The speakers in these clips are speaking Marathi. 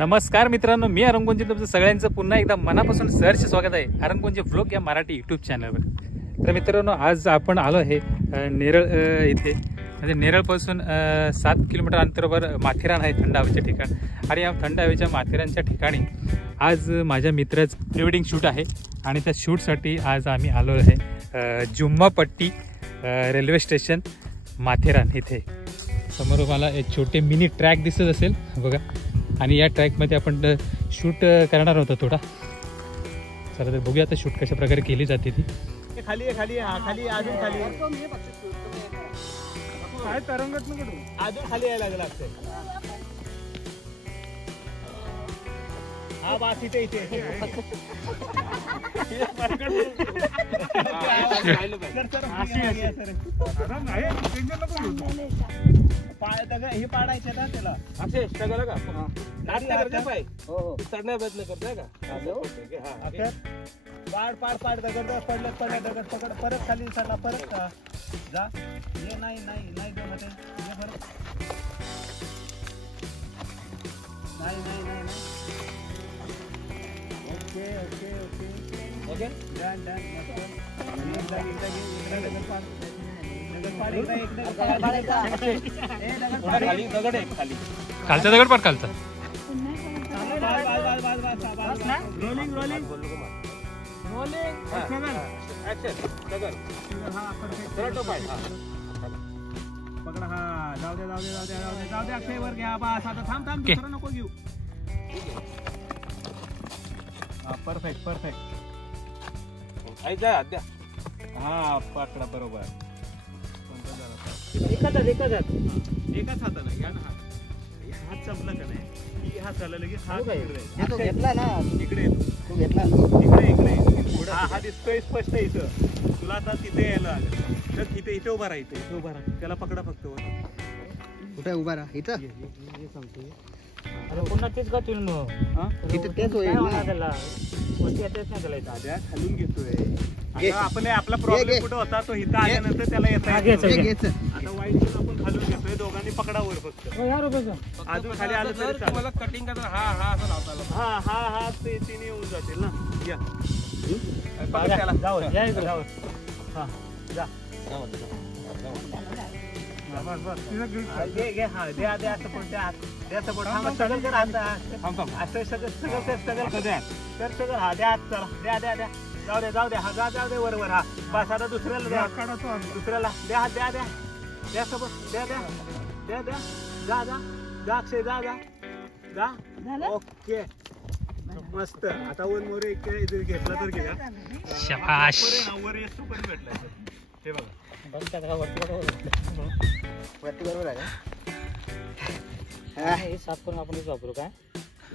नमस्कार मित्रांनो, मी अरंगोंजे तुमचं सगळ्यांचं पुन्हा एकदा मनापासून सहर्ष स्वागत आहे अरंगोंजे व्लॉग या मराठी यूट्यूब चॅनलवर। तर मित्रांनो, आज आपण आलो आहे नेरळ इथे, म्हणजे नेरळपासून 7 किलोमीटर अंतरावर माथेरान आहे, थंड हवेचे ठिकाण। आणि या थंड हवेच्या माथेरानच्या ठिकाणी आज माझ्या मित्राचं प्री वेडिंग शूट आहे आणि त्या शूटसाठी आज आम्ही आलो आहे जुम्मापट्टी रेल्वे स्टेशन माथेरान इथे। समोर मला एक छोटे मिनी ट्रॅक दिसत असेल बघा, आणि या ट्रॅकमध्ये आपण शूट करणार होतो थोडा। चला तर बघूया आता शूट कशा प्रकारे केली जाते ती। खाली आहे, खाली आहे, खाली अजून खाली काय तरंगत नको, अजून खाली यायला लागलं। हा बास इथे इथे हे पाडायचे ना त्याला असे सगळं का चढण्या प्रयत्न करताय का? पाड पाड पाड दगड पडलं पडलं दगड पकड परत खाली सरला परत का जा हे नाही नाही नाही जमत आहे परत नाही नाही नाही नाही okay okay okay okay done done खालचा दगड पाड, खालचा रोलिंग रोलिंग पकडा। हा जाऊ दे जाऊ दे जाऊ दे जाऊ दे जाऊ दे अक्षय वर घ्या बस। आता थांब थांब दुसरं नको घेऊ। परफेक्ट परफेक्ट हा पकडा बरोबर। एकाच हाताला घ्या ना, हात संपला का नाही हात झाला लगेच हात घेतला ना इकडे तू घेतला इकडे इकडे हा दिसतोय स्पष्ट इथं तुला। आता तिथे यायला तर तिथे इथे उभा राहा, इथे उभा राहा, त्याला पकडा फक्त। कुठे उभा राहा इथं सांगतोय पुन्हा तेच गातील मग इथं तेच होईल ना त्याला कोणती येतेच नाही त्याला इथं आद्या खालून घेतोय। आपण आपला प्रॉब्लेम कुठं होता तो इथं आल्यानंतर त्याला येत आता वाईट आपण खालून घेतोय, दोघांनी पकडावर फक्त अजून खाली आलं तर तुम्हाला कटिंग करता हा हा असं लावता हा हा हा ते तिने येऊन जातील ना। या जाऊ जाऊ हा जा घे घे हा द्या द्या असं पण द्या द्या सपोर्ट सगळं कर असं सगळं सगळं सगळं कर सगळं हा द्या चला द्या द्या द्या जाऊ दे जाऊ दे हा जा जाऊ दे वरवर हा बस। आता दुसऱ्याला द्या दुसऱ्याला द्या द्या द्या द्या सपोर्ट द्या द्या द्या द्या जा जा जा अक्षय जा जा जा ओके मस्त। आता वन मोर एक घेतला तर घ्या शाबाश। वर येतो पण भेटला हे बघा वरती बरोबर आहे का? हे साफ करून आपण वापरू काय?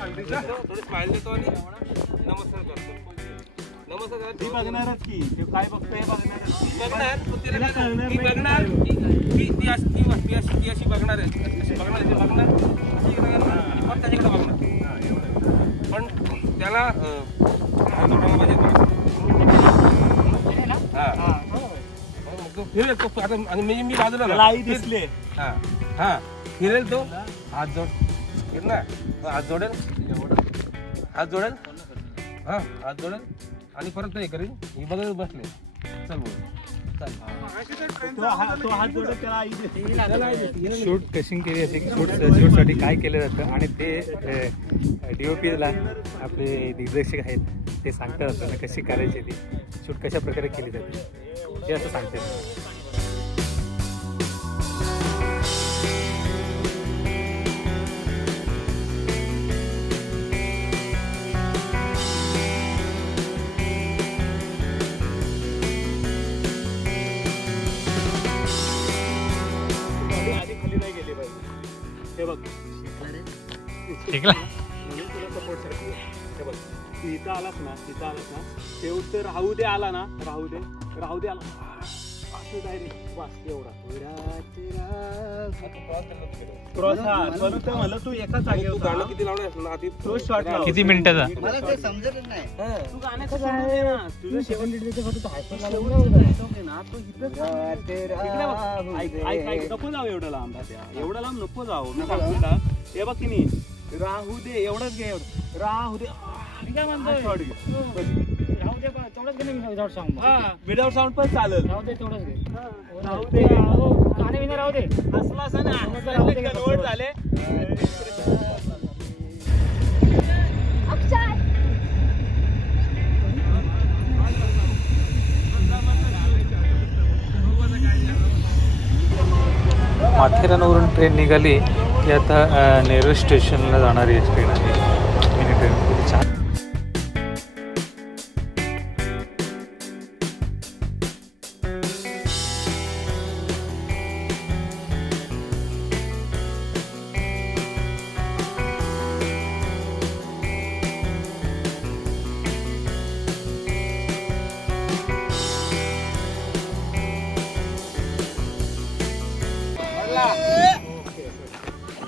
थोडं स्माइल देतो आणि नमस्कार करतो। नमस्कार ती बघणारच की ते काय बघतोय बघणार ती अशी बघणार आहे पण त्याच्याकडे बघणार पण त्याला फिरेल तो आता आणि मी बाजूला दिसले हा हा फिरेल तो हात जोड ना हात जोडेल हात जोडेल हा हात जोडेल आणि परत हे करेल ही बघत बसले चल शूट कशी केली असे शूटसाठी काय केलं जातं आणि ते DOPला आपले दिग्दर्शक आहेत ते सांगतात असताना कशी करायची ती शूट कशा प्रकारे केली जाते ते असं सांगतात। इथं आलास ना शेवट तर राहू दे आला ना राहू दे आला असं डायरेक्ट वास एवढा मला तू एका जागेवर गाणं किती लावणार आधी तो शॉट किती मिनिटाचा मला ते समजतच नाही। तू गाणं कसं आहे ना तुझं 7 फक्त हायपर ना तू इथं नको जाऊ एवढं लांब एवढं लांब नको जाऊ मी सांगतो हे बघ की नाही राहू दे एवढंच घे एवढं राहू दे मी काय म्हणतोय शॉर्ट घे राहू दे तेवढंच घे ना विदाउट साऊंड विदाउट साऊंड पण चालेल राहू दे तेवढंच घे राहू दे गाणे विना राहू दे असला असं ना कन्वर्ट झाले माथेरानवरून ट्रेन निघाली की आता नेरूळ स्टेशनला जाणारी ट्रेन आहे mini train.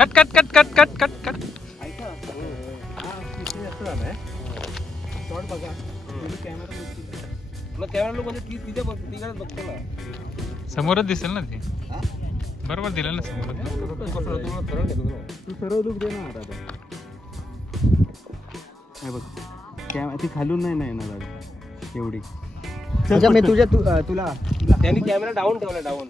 Cut cut cut cut cut cut cut समोरच दिसेल ना ते बरोबर दिलं ना समोर. तू सर्व लुक दे ना आता बघ ती खालून नाही येणार एवढी मी तुला त्यांनी कॅमेरा डाऊन ठेवला डाऊन.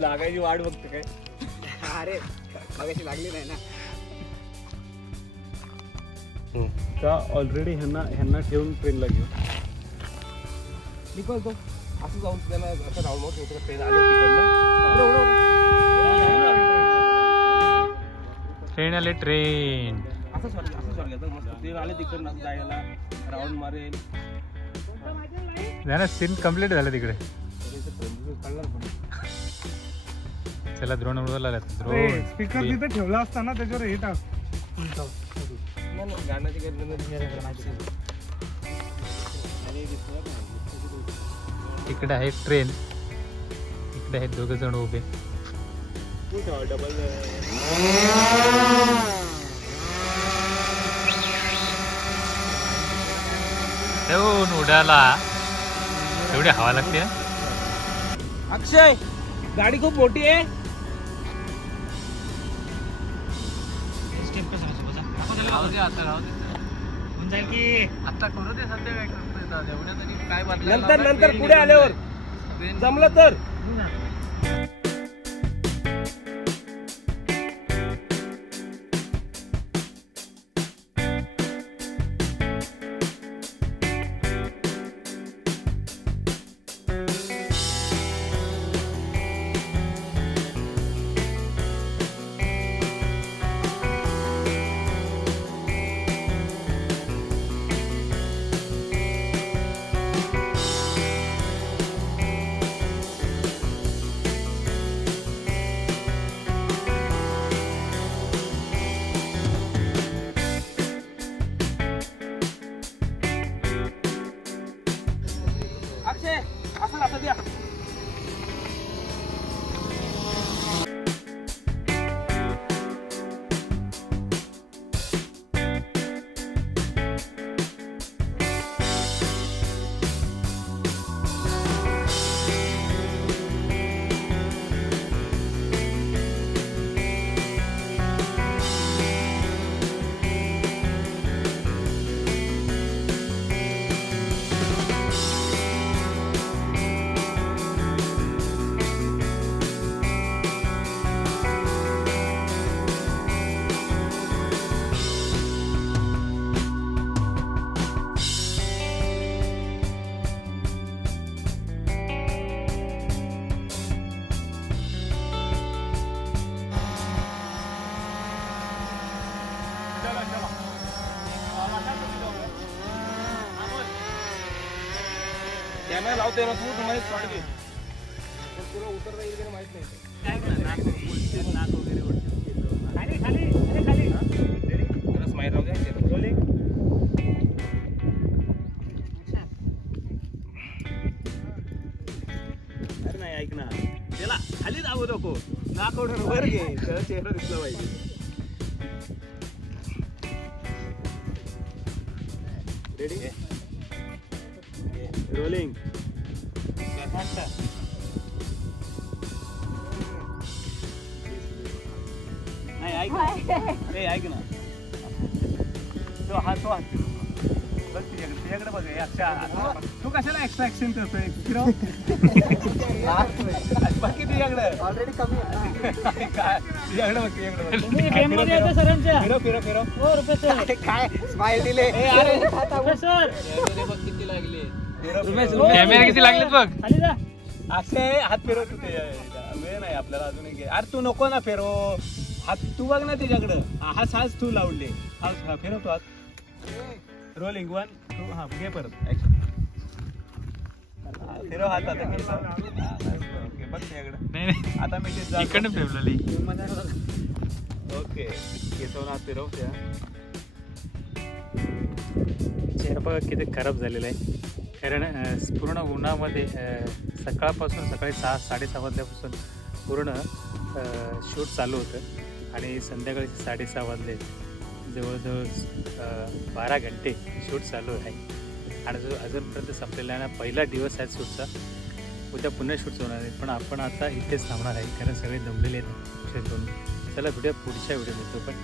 लागायची वाट बघतो काय अरे मगाशी लागली नाही ना का ऑलरेडी ह्यांना ठेवून ट्रेनला घेऊ निघतो असं जाऊन त्याला असं राऊंड होत ट्रेन आली ट्रेन आले ट्रेन असं घ्यायचं मस्त ट्रेन आले तिकडनं असं जायला राऊंड मारेल झालं सीन कम्प्लीट झालं तिकडे. चला द्रोण उडवायला लागला. द्रोण स्पीकर तिथे ठेवला असता ना त्याच्यावर हे टाक गाण्याची इकडे आहे ट्रेन इकडे आहेत दोघ जण उभे. डबल द्रोण उडाला. एवढी हवा लागते. अक्षय गाडी खूप मोठी आहे. आता करू दे सध्या काय करतोय नंतर पुढे आल्यावर जमलं तर कॅमेरा लावते ना तू तुम्हाला शॉट घे तुला उतरता येईल की माहित नाही नाक वगैरे खाली खाली खाली जरा स्माईल राहू द्या रोलिंग अरे नाही ऐक ना त्याला खाली दाबू नको नाक ओढून वर घे त्याला चेहरा दिसला पाहिजे रेडी रोलिंग नाही ऐक ना ऐक ना तो हात बघ तुझ्याकडे बघ अच्छा तू कशाला एक्स्ट्रा ऍक्शन करतोय फिरव बाकी तुझ्याकडे ऑलरेडी कमी आहे. काय तुझ्याकडे बघ तुझ्याकडे तुम्ही गेममध्ये येतो सरांच्या फिरव फिरव फिरव हो रुपेश सर अरे काय स्माइल दिले रुपेश सर कॅमेरा किती लागलेत बघ. खाली जा असे हात फिरव तू ते वेळ नाही आपल्याला अजून एक अरे तू नको ना फिरव हात तू बघ ना त्याच्याकडं हाच तू लावले हा फिरव तू हात रोलिंग 1 2 हा घे परत ऍक्शन फिरव हात आता केस ओके बघ त्याच्याकडं नाही नाही आता मी इकडनं फिरवलेली. ओके केसावर हात फिरव त्या चेहरा बघा किती खराब झालेला आहे कारण पूर्ण उन्हामध्ये सकाळपासून सकाळी 6-6:30 वाजल्यापासून पूर्ण शूट चालू होतं आणि संध्याकाळी 6:30 वाजले जवळजवळ 12 घंटे शूट चालू आहे आणि जो अजूनपर्यंत संपलेला आहे ना पहिला दिवस आहे शूटचा. उद्या पुन्हा शूट होणार आहे पण आपण आता इथेच थांबणार आहे कारण सगळे दमलेले आहेत शूट करून. चला भेटूया पुढच्या व्हिडिओ पण